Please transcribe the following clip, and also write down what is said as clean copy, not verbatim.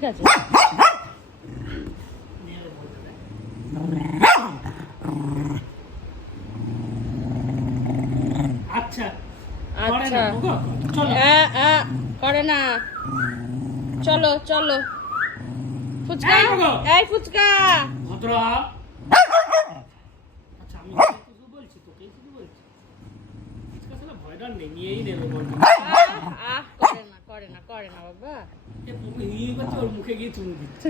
ঠিক আছে। আচ্ছা আচ্ছা করে না, চলো চলো ফুচকা, এই ফুচকা ভদ্রা। আচ্ছা আমি কিছু বলছি, তোকে কিছু বলছি, ফুচকা শালা ভয় ডর নেই, নিয়েই নেবে বলবি। করে না করে না বাবা। এ করছে, ওর মুখে গিয়ে চুমু দিচ্ছে।